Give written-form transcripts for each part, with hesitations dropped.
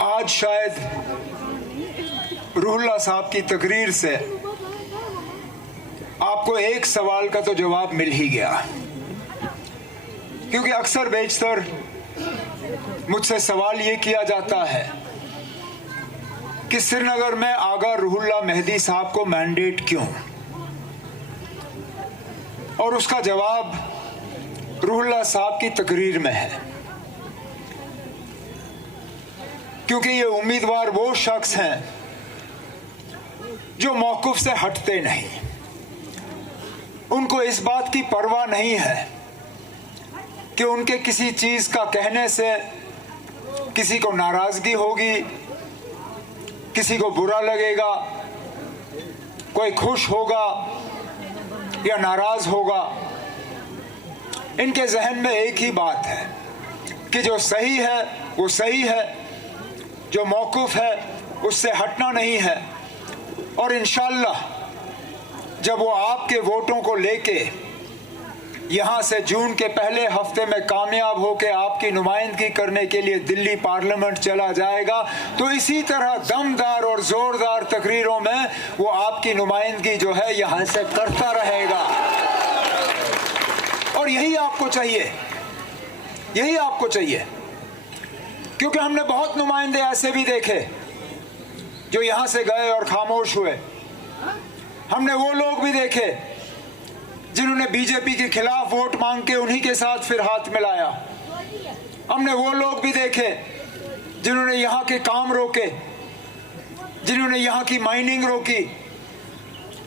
आज शायद रूहुल्लाह साहब की तकरीर से आपको एक सवाल का तो जवाब मिल ही गया, क्योंकि अक्सर बेशतर मुझसे सवाल ये किया जाता है कि श्रीनगर में आगा रूहुल्लाह मेहदी साहब को मैंडेट क्यों, और उसका जवाब रूहुल्लाह साहब की तकरीर में है। क्योंकि ये उम्मीदवार वो शख्स हैं जो मौक़िफ़ से हटते नहीं, उनको इस बात की परवाह नहीं है कि उनके किसी चीज़ का कहने से किसी को नाराज़गी होगी, किसी को बुरा लगेगा, कोई खुश होगा या नाराज़ होगा। इनके जहन में एक ही बात है कि जो सही है वो सही है, जो मौक़िफ़ है उससे हटना नहीं है। और इंशाअल्लाह जब वो आपके वोटों को लेके यहाँ से जून के पहले हफ्ते में कामयाब होकर आपकी नुमाइंदगी करने के लिए दिल्ली पार्लियामेंट चला जाएगा, तो इसी तरह दमदार और ज़ोरदार तकरीरों में वो आपकी नुमाइंदगी जो है यहाँ से करता रहेगा। और यही आपको चाहिए, यही आपको चाहिए, क्योंकि हमने बहुत नुमाइंदे ऐसे भी देखे जो यहाँ से गए और खामोश हुए। हमने वो लोग भी देखे जिन्होंने बीजेपी के खिलाफ वोट मांग के उन्हीं के साथ फिर हाथ मिलाया। हमने वो लोग भी देखे जिन्होंने यहाँ के काम रोके, जिन्होंने यहाँ की माइनिंग रोकी,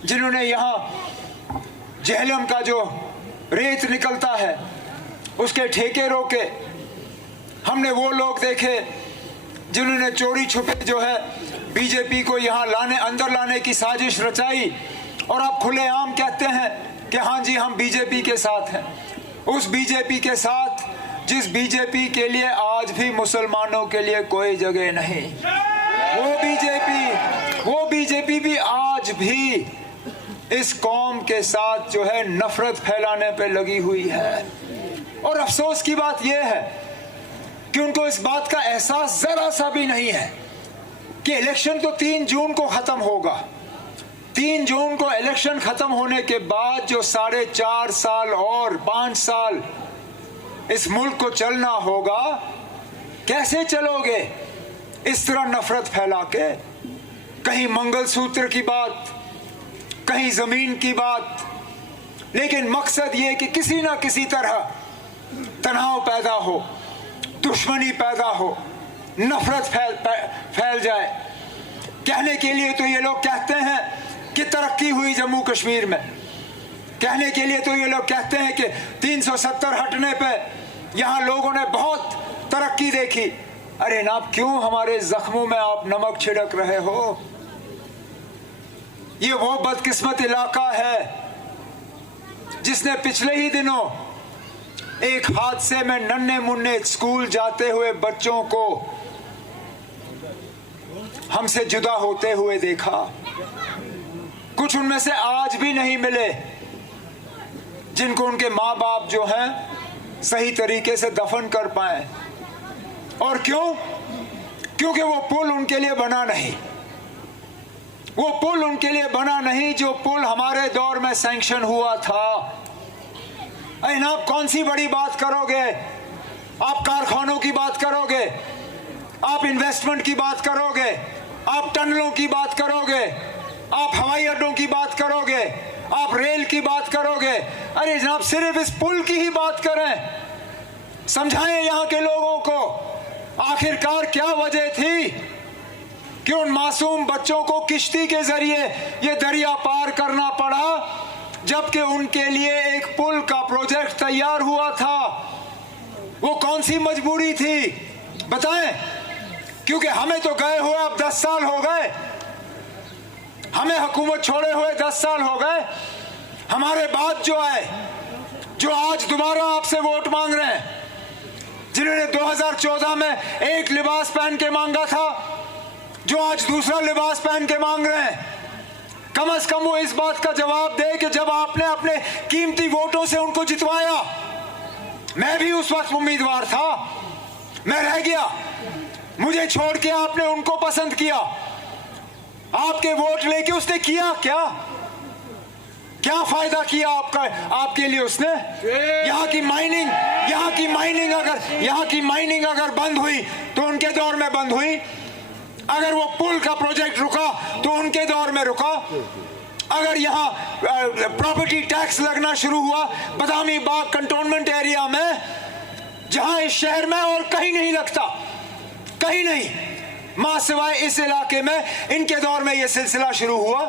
जिन्होंने यहाँ जेहलम का जो रेत निकलता है उसके ठेके रोके। हमने वो लोग देखे जिन्होंने चोरी छुपे जो है बीजेपी को यहाँ अंदर लाने की साजिश रचाई, और आप खुलेआम कहते हैं कि हाँ जी हम बीजेपी के साथ हैं। उस बीजेपी के साथ जिस बीजेपी के लिए आज भी मुसलमानों के लिए कोई जगह नहीं, वो बीजेपी भी आज भी इस कौम के साथ जो है नफरत फैलाने पे लगी हुई है। और अफसोस की बात यह है कि उनको इस बात का एहसास जरा सा भी नहीं है कि इलेक्शन तो 3 जून को खत्म होगा। 3 जून को इलेक्शन खत्म होने के बाद जो 4.5 साल और 5 साल इस मुल्क को चलना होगा, कैसे चलोगे इस तरह नफरत फैला के? कहीं मंगलसूत्र की बात, कहीं जमीन की बात, लेकिन मकसद ये कि किसी ना किसी तरह तनाव पैदा हो, दुश्मनी पैदा हो, नफरत फैल जाए। कहने के लिए तो ये लोग कहते हैं कि तरक्की हुई जम्मू कश्मीर में, कहने के लिए तो ये लोग कहते हैं कि 370 हटने पे यहाँ लोगों ने बहुत तरक्की देखी। अरे नाब, क्यों हमारे जख्मों में आप नमक छिड़क रहे हो? ये वो बदकिस्मत इलाका है जिसने पिछले ही दिनों एक हादसे में नन्हे मुन्ने स्कूल जाते हुए बच्चों को हमसे जुदा होते हुए देखा। कुछ उनमें से आज भी नहीं मिले जिनको उनके माँ बाप जो हैं सही तरीके से दफन कर पाए। और क्यों? क्योंकि वो पुल उनके लिए बना नहीं, वो पुल उनके लिए बना नहीं जो पुल हमारे दौर में सैंक्शन हुआ था। अरे आप कौन सी बड़ी बात करोगे? आप कारखानों की बात करोगे, आप इन्वेस्टमेंट की बात करोगे, आप टनलों की बात करोगे, आप हवाई अड्डों की बात करोगे, आप रेल की बात करोगे। अरे जनाब, सिर्फ इस पुल की ही बात करें, समझाएं यहाँ के लोगों को आखिरकार क्या वजह थी कि उन मासूम बच्चों को किश्ती के जरिए ये दरिया पार करना पड़ा, जबकि उनके लिए एक पुल का प्रोजेक्ट तैयार हुआ था। वो कौन सी मजबूरी थी बताएं? क्योंकि हमें तो गए हुए अब 10 साल हो गए, हमें हुकूमत छोड़े हुए 10 साल हो गए। हमारे बाद जो आए, जो आज दोबारा आपसे वोट मांग रहे हैं, जिन्होंने 2014 में एक लिबास पहन के मांगा था, जो आज दूसरा लिबास पहन के मांग रहे हैं, कम से कम वो इस बात का जवाब दे कि जब आपने अपने कीमती वोटों से उनको जितवाया, मैं भी उस वक्त उम्मीदवार था, मैं रह गया, मुझे छोड़ के आपने उनको पसंद किया, आपके वोट लेके उसने किया क्या? क्या फायदा किया आपका, आपके लिए उसने? यहाँ की माइनिंग अगर बंद हुई तो उनके दौर में बंद हुई। अगर वो पुल का प्रोजेक्ट रुका तो उनके दौर में रुका। अगर यहाँ प्रॉपर्टी टैक्स लगना शुरू हुआ बदामी बाग कंटोनमेंट एरिया में, जहां इस शहर में और कहीं नहीं लगता, कहीं नहीं, मां सिवाय इस इलाके में, इनके दौर में यह सिलसिला शुरू हुआ।